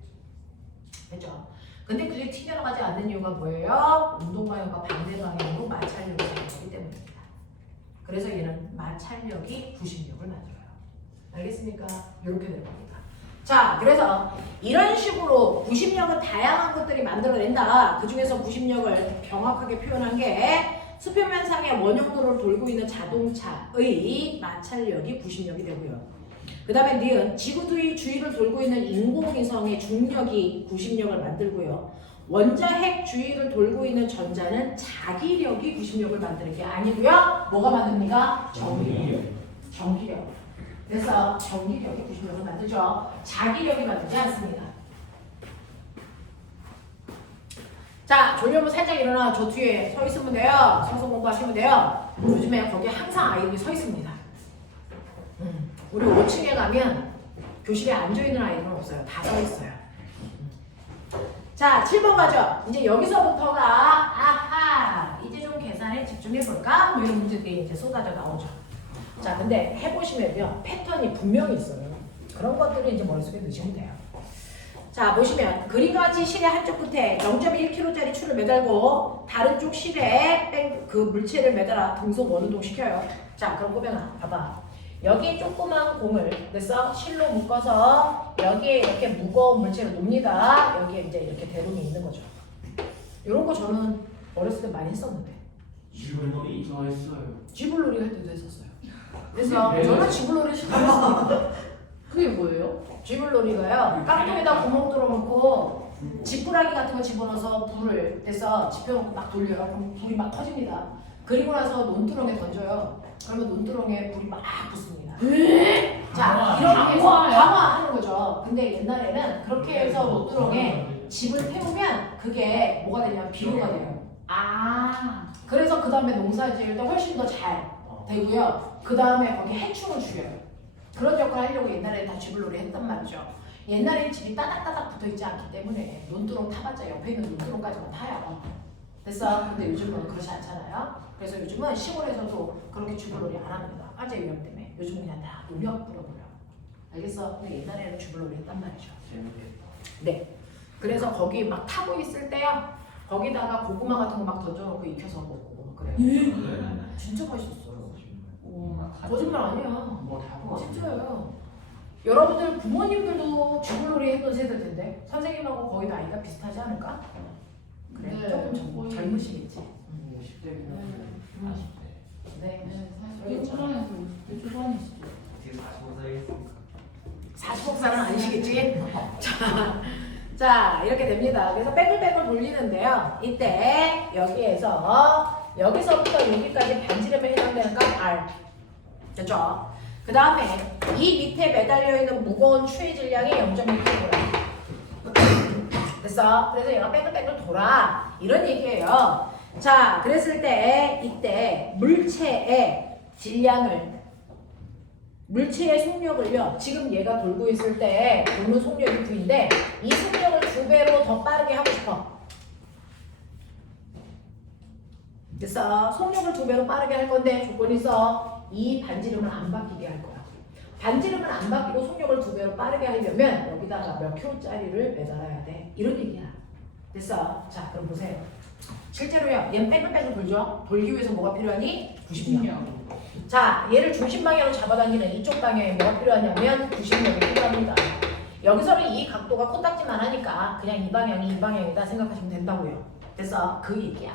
됐죠? 근데 그게 튕겨나가지 않는 이유가 뭐예요? 운동 방향과 반대 방향으로 마찰력을 가지기 때문입니다. 그래서 얘는 마찰력이 90력을 만들어요. 알겠습니까? 이렇게 되는 겁니다. 자, 그래서 이런 식으로 90력은 다양한 것들이 만들어낸다. 그 중에서 90력을 정확하게 표현한 게 수평면상의 원형도를 돌고 있는 자동차의 마찰력이 90력이 되고요. 그 다음에 니은 지구 주위를 돌고 있는 인공위성의 중력이 90력을 만들고요. 원자핵 주위를 돌고 있는 전자는 자기력이 90력을 만드는 게 아니고요. 뭐가 만듭니까? 전기력. 그래서 전기력이 90력을 만들죠. 자기력이 만들지 않습니다. 자, 졸려면 살짝 일어나. 저 뒤에 서 있으면 돼요. 성서 공부하시면 돼요. 요즘에 거기 항상 아이들이 서 있습니다. 우리 5층에 가면 교실에 앉아있는 아이들은 없어요. 다 서 있어요. 자, 7번 가죠. 이제 여기서부터가 아하 이제 좀 계산에 집중해볼까? 뭐 이런 문제들이 이제 쏟아져 나오죠. 자, 근데 해보시면요 패턴이 분명히 있어요. 그런 것들을 이제 머릿속에 넣으시면 돼요. 자, 보시면 그림과 같이 실의 한쪽 끝에 0.1kg짜리 줄을 매달고 다른 쪽 실에 그 물체를 매달아 등속 원운동 시켜요. 자, 그럼 꼬병아 봐봐. 여기 조그만 공을 그래서 실로 묶어서 여기에 이렇게 무거운 물체를 놉니다. 여기에 이제 이렇게 대롱이 있는 거죠. 이런 거 저는 어렸을 때 많이 했었는데. 지불놀이 저 했어요. 쥐불놀이 할 때도 했었어요. 그래서 저는 쥐불놀이 시켰어요. 그게 뭐예요? 쥐불놀이가요. 깡통에다 구멍 뚫어놓고 지푸라기 같은 거 집어넣어서 불을 떼서 지펴놓고 막 돌려요. 그럼 불이 막 커집니다. 그리고 나서 논두렁에 던져요. 그러면 논두렁에 불이 막 붙습니다. 자, 이렇게 해서 강화하는 거죠. 근데 옛날에는 그렇게 해서 논두렁에 집을 태우면 그게 뭐가 되냐면 비료가 돼요. 아. 그래서 그 다음에 농사 지을 때 훨씬 더 잘 되고요. 그 다음에 거기 해충을 죽여요. 그런 역할을 하려고 옛날에 다 쥐불놀이 했단 말이죠. 옛날에는 집이 따닥따닥 붙어있지 않기 때문에 논두렁 타봤자 옆에 있는 논두렁까지만 타요. 됐어? 근데 요즘은 그렇지 않잖아요. 그래서 요즘은 시골에서도 그렇게 쥐불놀이 안 합니다. 화재 위험 때문에. 요즘 그냥 다 농약 뿌려버려. 알겠어? 근데 옛날에는 쥐불놀이 했단 말이죠. 재밌겠다. 네. 그래서 거기 막 타고 있을 때요. 거기다가 고구마 같은 거 막 던져놓고 익혀서 먹고 막 그래요. 진짜 맛있었어요. 거짓말 아니야. 뭐다 진짜예요. 여러분들 부모님들도 쥐불놀이 했던 세대일 텐데 선생님하고 거의 나이가 비슷하지 않을까? 그래 네, 조금 거의. 젊으시겠지. 50대긴 한데 네. 네, 40대 초반에서 50대 초반이시죠. 뒤에 45살 있으니까 45살은 아니시겠지? 자, 이렇게 됩니다. 그래서 뺑글뺑글 돌리는데요. 이때 여기서부터 여기까지 반지름에 해당되는 값 R. 됐죠? 그 다음에 이 밑에 매달려 있는 무거운 추의 질량이 0.1kg. 됐어? 그래서 얘가 뺑글뺑글 돌아. 이런 얘기예요. 자, 그랬을 때 이때 물체의 속력을요. 지금 얘가 돌고 있을 때 돌는 속력이 9인데 이 속력을 2배로 더 빠르게 하고 싶어. 됐어? 속력을 2배로 빠르게 할 건데 조건이 있어. 이 반지름을 안 바뀌게 할 거야. 반지름을 안 바뀌고 속력을 2배로 빠르게 하려면 여기다가 몇 킬로짜리를 매달아야 돼. 이런 얘기야. 됐어? 자, 그럼 보세요. 실제로요. 얘는 뺑글뺑글 돌죠? 돌기 위해서 뭐가 필요하니? 90력. 자, 얘를 중심 방향으로 잡아당기는 이쪽 방향에 뭐가 필요하냐면 90력이 필요합니다. 여기서는 이 각도가 코딱지만 하니까 그냥 이 방향이 이 방향이다 생각하시면 된다고요. 됐어? 그 얘기야.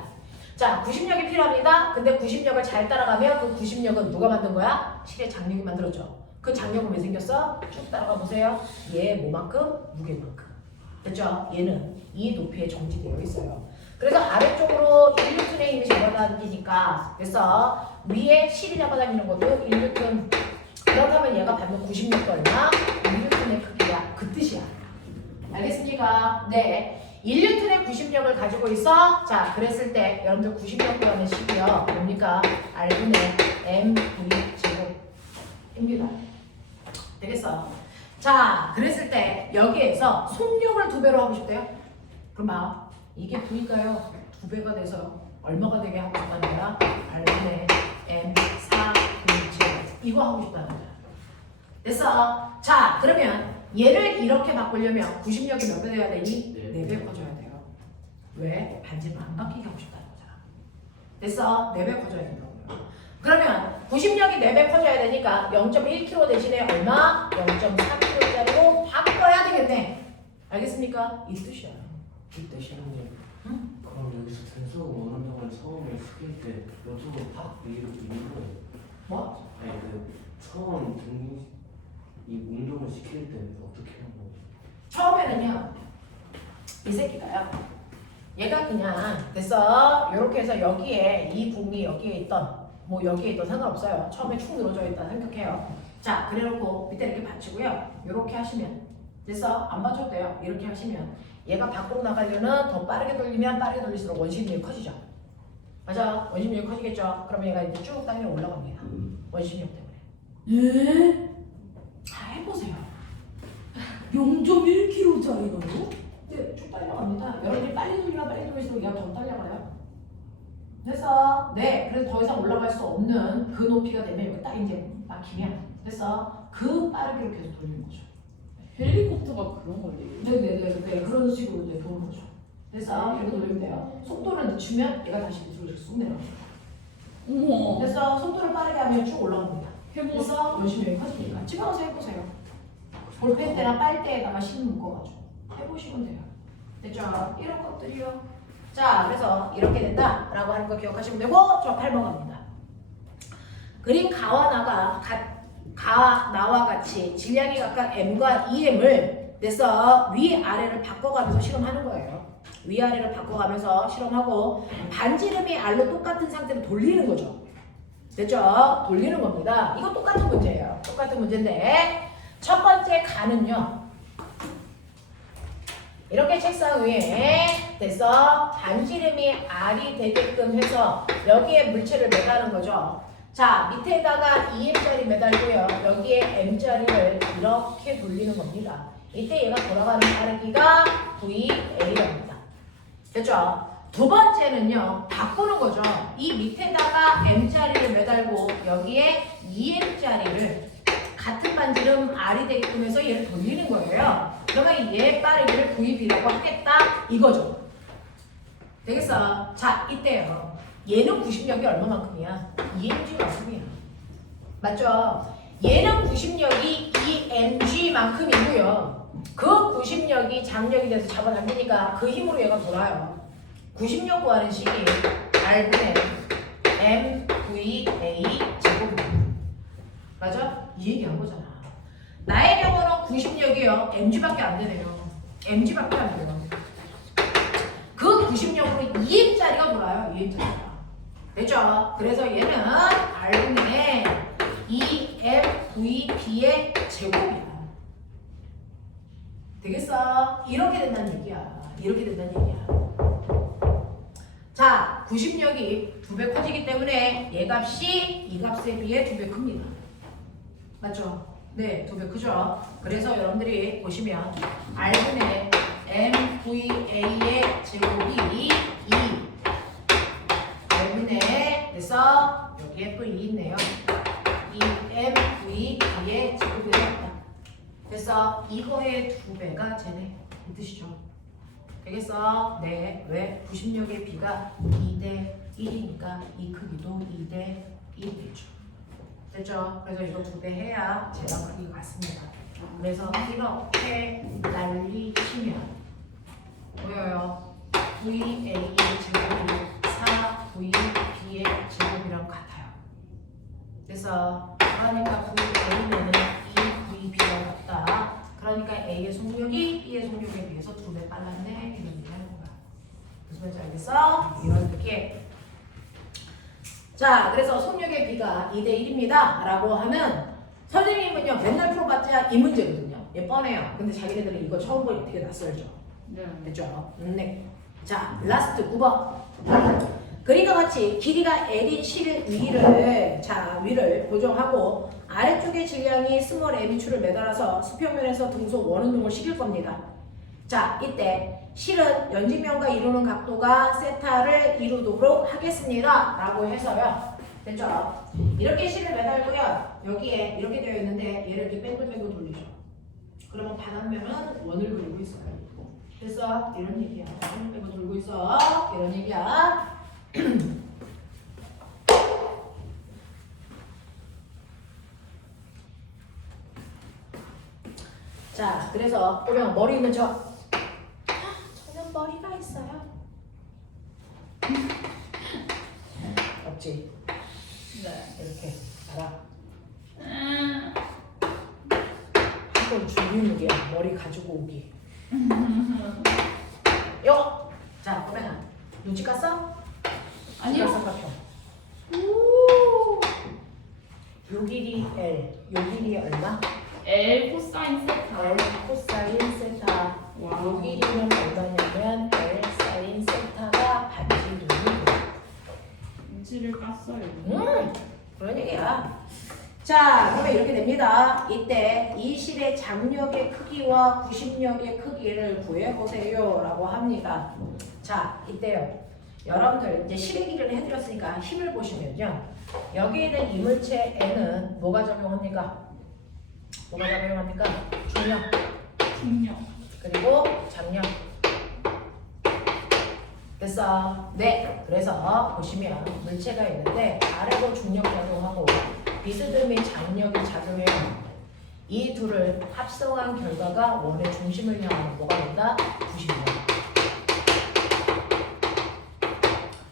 자, 구심력이 필요합니다. 근데 구심력을 잘 따라가면 그 구심력은 누가 만든 거야? 실의 장력이 만들었죠. 그 장력은 왜 생겼어? 쭉 따라가 보세요. 얘 뭐만큼? 무게만큼. 됐죠? 얘는 이 높이에 정지되어 있어요. 그래서 아래쪽으로 1N의 힘이 잡아당기니까 그래서 위에 실이 잡아당기는 것도 1N. 그렇다면 얘가 받는 구심력도 얼마? 1N의 크기야. 그 뜻이야. 알겠습니까? 네. 1N의 구심력을 가지고 있어. 자, 그랬을 때 여러분들 구심력 구하는 식이요. 뭡니까? R분의 mv 제곱입니다. 되겠어? 자, 그랬을 때 여기에서 속력을 2배로 하고 싶대요. 그럼 봐. 이게 V가요. 2배가 돼서 얼마가 되게 하고 싶다는 거야? R분의 m4 v 제곱. 이거 하고 싶다는 거야. 됐어? 자, 그러면 얘를 이렇게 바꾸려면 구심력이 몇 배 돼야 되니? 4배 커져야 돼요. 왜? 반지를 안 바뀌게 하고 싶다는 거잖아. 됐어? 4배 커져야 된다고요. 그러면 구심력이 4배 커져야 되니까 0.1kg 대신에 얼마? 0.4kg짜리로 바꿔야 되겠네. 알겠습니까? 이 뜻이야. 이 뜻이라니. 응? 그럼 여기서 등수 원원적을 처음에 시킬 때 이쪽으로 팍 위로 있는 거예요. 뭐? 아니 그 처음 이 운동을 시킬 때 어떻게 하는 거예요? 처음에는요. 이 새끼가요. 얘가 그냥 됐어. 이렇게 해서 여기에 이 궁이 여기에 있던 뭐 여기에 있던 상관없어요. 처음에 축 늘어져 있다 생각해요. 자, 그래놓고 밑에 이렇게 받치고요. 이렇게 하시면 됐어. 안 받쳐도 돼요. 이렇게 하시면 얘가 밖으로 나가려면 더 빠르게 돌리면 빠르게 돌릴수록 원심력이 커지죠. 맞아. 원심력이 커지겠죠. 그러면 얘가 이제 쭉 땅에 올라갑니다. 원심력 때문에. 다 해보세요. 0.1kg짜리가요? 네, 쭉 딸려갑니다. 여러분이 빨리 돌리면 빨리 돌릴수록 얘가 더 딸려가요. 됐어? 네, 그래서 더 이상 올라갈 수 없는 그 높이가 되면 여기 딱 이제 막히면 됐어? 그 빠르게 계속 돌리는 거죠. 헬리콥터가 그런 거지. 네, 그런 식으로 이제 도는 거죠. 됐어? 이렇게 돌리면 돼요. 속도를 늦추면 얘가 다시 밑으로 쑥 내려갑니다. 어머. 됐어? 속도를 빠르게 하면 쭉 올라갑니다. 해보. 그래서 열심히 커지니까 집어넣어서 해보세요. 볼펜때나 빨대에다가 신 묶어가지고 해보시면 돼요. 됐죠? 이런 것들이요. 자, 그래서 이렇게 된다라고 하는 거 기억하시면 되고 저 8번 갑니다. 그림 가와 나와 같이 질량이 각각 m과 2m을 내서 위아래를 바꿔가면서 실험하는 거예요. 위아래를 바꿔가면서 실험하고 반지름이 r로 똑같은 상태로 돌리는 거죠. 됐죠? 돌리는 겁니다. 이거 똑같은 문제예요. 똑같은 문제인데 첫 번째 가는요. 이렇게 책상 위에 돼서 반지름이 r이 되게끔 해서 여기에 물체를 매다는 거죠. 자, 밑에다가 2m짜리 매달고요. 여기에 m짜리를 이렇게 돌리는 겁니다. 이때 얘가 돌아가는 빠르기가 VA랍니다. 됐죠? 두 번째는요. 바꾸는 거죠. 이 밑에다가 m짜리를 매달고 여기에 2m짜리를 같은 반지름 r이 되게끔 해서 얘를 돌리는 거예요. 그러면 얘 빠르기를 VB라고 하겠다 이거죠. 되겠어? 자, 이때요. 얘는 구심력이 얼마만큼이야? 2mg만큼이야. 맞죠? 얘는 구심력이 2mg만큼이고요. 그 구심력이 장력이 돼서 잡아당기니까 그 힘으로 얘가 돌아요. 구심력 구하는 식이 R분의 MVA 제곱입니다. 맞아? 이 얘기한 거잖아. 나의 경우는 구심력이요. mg밖에 안 되네요. mg밖에 안 돼요. 그 구심력으로 2m짜리가 돌아요. 2m짜리가. 됐죠? 그래서 얘는 R분의 2MVB의 제곱이야. 되겠어? 이렇게 된다는 얘기야. 이렇게 된다는 얘기야. 자, 구심력이 2배 커지기 때문에 얘 값이 이 값에 비해 2배 큽니다. 맞죠? 네, 2배 크죠? 그래서 여러분들이 보시면 R분의 MVA의 제곱이 2 R분의 그래서 여기에 또 2 있네요. 2MVB의 제곱이 되겠다. 그래서 이거의 2배가 쟤네 이 뜻이죠. 되겠어? 네. 왜? 구심력의 비가 2대 1이니까 이 크기도 2대 1이 되죠. 됐죠? 그래서 이거 2배 해야 제가 크기가 같습니다. 그래서 이렇게 난리치면 보여요. VA의 제곱이 4V 됐어. 그러니까 VA는 이 VB가 같다. 그러니까 A의 속력이 B의 속력에 비해서 2배 빨랐네. 이런 얘기 하는 거야. 무슨 말인지 알겠어? 이런 느낌. 자, 그래서 속력의 B가 2대 1입니다. 라고 하면 선생님은요 맨날 풀어봤자 이 문제거든요. 얘 뻔해요. 근데 자기네들은 이거 처음 보니 되게 낯설죠. 네. 됐죠? 네. 자, 라스트 9번. 그림과 같이 길이가 L인 실 위를 고정하고 아래쪽에 질량이 스몰 m축을 매달아서 수평면에서 등속 원운동을 시킬 겁니다. 자, 이때 실은 연지면과 이루는 각도가 세타를 이루도록 하겠습니다. 라고 해서요. 됐죠? 이렇게 실을 매달고요. 여기에 이렇게 되어 있는데 얘를 이렇게 뺑글뺑글 돌리죠. 그러면 바닥면은 원을 그리고 있어요. 됐어? 이런 얘기야. 뺑글뺑글 돌고 있어. 이런 얘기야. 자, 그래서 보면 머리 있는 저는 머리가 있어요. 없지? 네. 이렇게 알아. 한번 준비무게야. 머리 가지고 오기. 요. 자, 꼬맹아. 눈치 깠어? 아니요. 삼각형. 요 길이 L. 요 길이 얼마? L 코사인 세타. L 코사인 세타. 와. 요 길이는 얼마냐면 L 사인 세타가 반지름이고. 인치를 깠어요. 그런 얘기야. 자, 그러면 이렇게 됩니다. 이때 이 실의 장력의 크기와 구심력의 크기를 구해보세요. 라고 합니다. 자, 이때요. 여러분들 이제 실의 길이를 해드렸으니까 힘을 보시면요. 여기에 있는 이물체 N은 뭐가 적용합니까? 뭐가 적용합니까? 중력. 중력. 그리고 장력. 됐어. 네. 그래서 보시면 물체가 있는데 아래로 중력 작용하고 비스듬 및 장력이 작용해요. 이 둘을 합성한 결과가 원의 중심을 향하는 뭐가 된다? 구심력.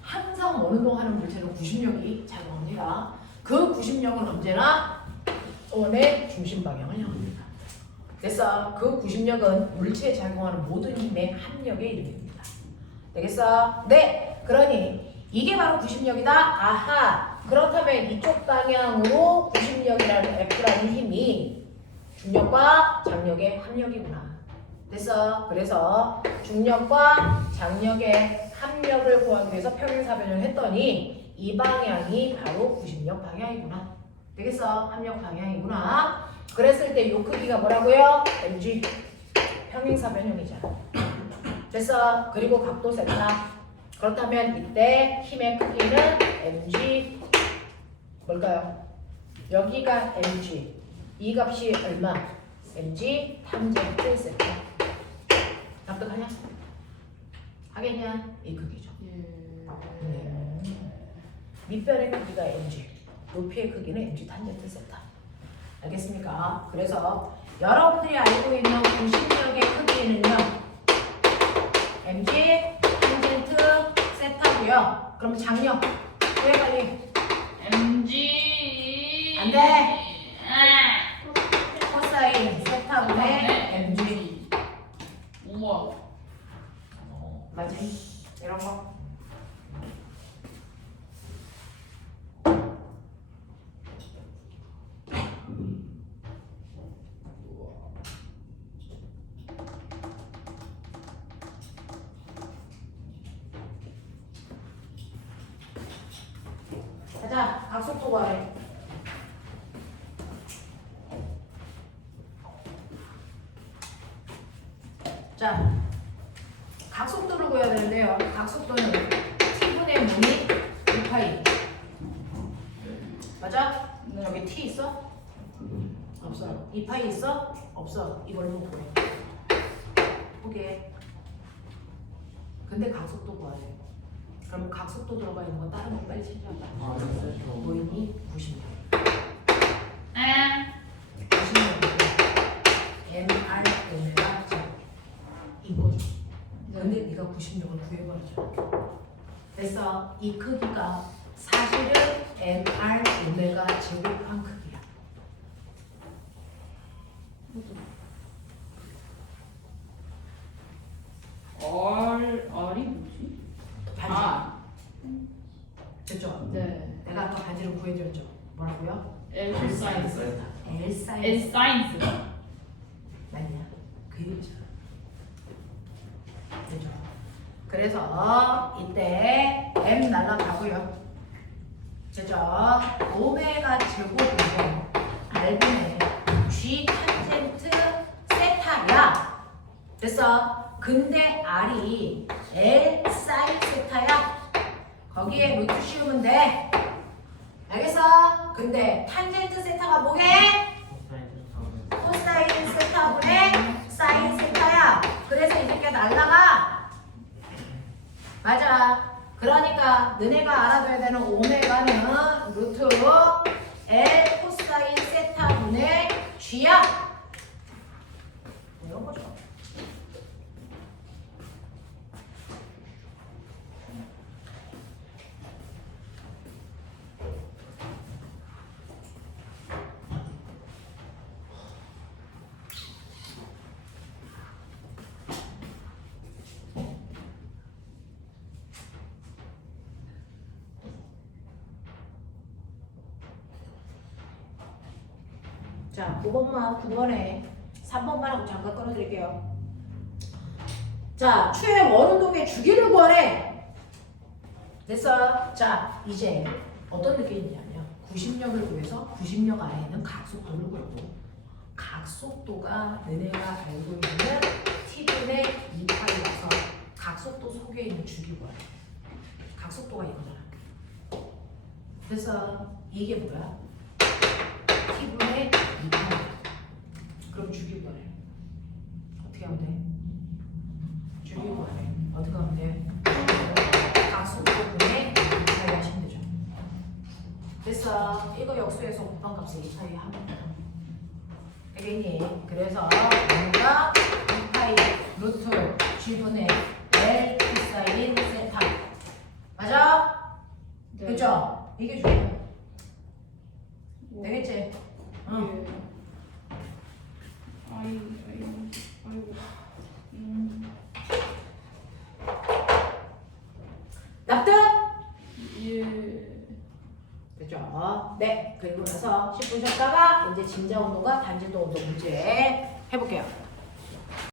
항상 원운동하는 물체는 구심력이 작용합니다. 그 구심력은 언제나 원의 중심 방향을 향합니다. 됐어. 그 구심력은 물체에 작용하는 모든 힘의 합력의 이름입니다. 되겠어? 네. 그러니 이게 바로 구심력이다. 아하. 그렇다면 이쪽 방향으로 구심력이라는 F라는 힘이 중력과 장력의 합력이구나. 됐어? 그래서 중력과 장력의 합력을 구하기 위해서 평행사변을 했더니 이 방향이 바로 구심력 방향이구나. 되겠어? 합력 방향이구나. 그랬을 때 이 크기가 뭐라고요? mg. 평행사변형이잖아. 됐어? 그리고 각도 세타. 그렇다면 이때 힘의 크기는 mg 뭘까요? 여기가 mg. 이 값이 얼마? mg 탄젠트 세타. 납득하냐? 하겠냐? 이 크기죠. 네. 밑변의 크기가 mg. 높이의 크기는 mg 탄젠트 세타. 알겠습니까? 그래서 여러분들이 알고 있는 구심력의 크기는요. mg 탄젠트 세타고요. 그럼 장력. 왜 빨리? mg. 안 돼. 코사인 세타분의 mg. 우와. 맞지? 이런 거. 자, 각속도 구하래. 자, 각속도를 구해야 되는데요. 각속도는 t분의 무늬 2파이. 맞아? 네. 저기 t 있어? 없어. 2파이 있어? 없어. 이걸로 구해. 오케이. 근데 각속도 구하래. 그럼 각속도 들어가 있는 거 다른 거 빨리 챙겨봐. 아, 됐어. 보이니? 90명. 아. 90명. MR 오메가 J. 이거죠. 근데 네가 90명을 구해버리죠. 됐어. 이 크기가 사실은 mr 오메가 제곱한 크기야. R이 뭐지? 반지. 아, 됐죠? 네. 내가 아까 반지를 구해드렸죠? 뭐라고요? L 사이즈. L L 사이즈. 사이즈. 맞냐? 그 얘기잖아. 그죠? 그래서 이때 m 날라가고요. 그죠? 오메가 제곱은 R분의 G 탄젠트 세타야. 됐어? 근데 R이 L 사인 세타야. 거기에 루트 씌우면 돼. 알겠어? 근데 탄젠트 세타가 뭐게? 코사인 세타분의 사인 세타야. 그래서 이 새끼가 날라가. 맞아. 그러니까 너네가 알아둬야 되는 오메가는 루트 L 코사인 세타분의 G야. 이런 거죠. 자, 5번만 9번에 3번만 하고 잠깐 끊어드릴게요. 자, 추의 원운동의 주기를 구하래. 됐어? 자, 이제 어떤 느낌이냐면 90력을 구해서 90력 안에는 각속도를 구하고 각속도가 너네가 알고 있는 t분의 2파이라서 각속도 속에 있는 주기 구하래. 각속도가 이거잖아. 그래서 이게 뭐야? t분의 2파이. 그럼 주기 구하래. 어떻게 하면 돼? 주기 구하래. 어떻게 하면 돼? 각속도분의 2파이 하시면 되죠. 됐어. 이거 역수에서 곱한 값을 2파이 하면 돼. 되겠니? 그래서 뭔가 2파이 루트 g분의 L 코사인 세타. 맞아? 네. 그죠? 이게 중요해. 되겠지? 응. 예. 아이고. 납득? 예. 됐죠? 네. 그리고 나서 10분 쉬었다가 이제 진자 운동과 단진도 운동 문제 해볼게요.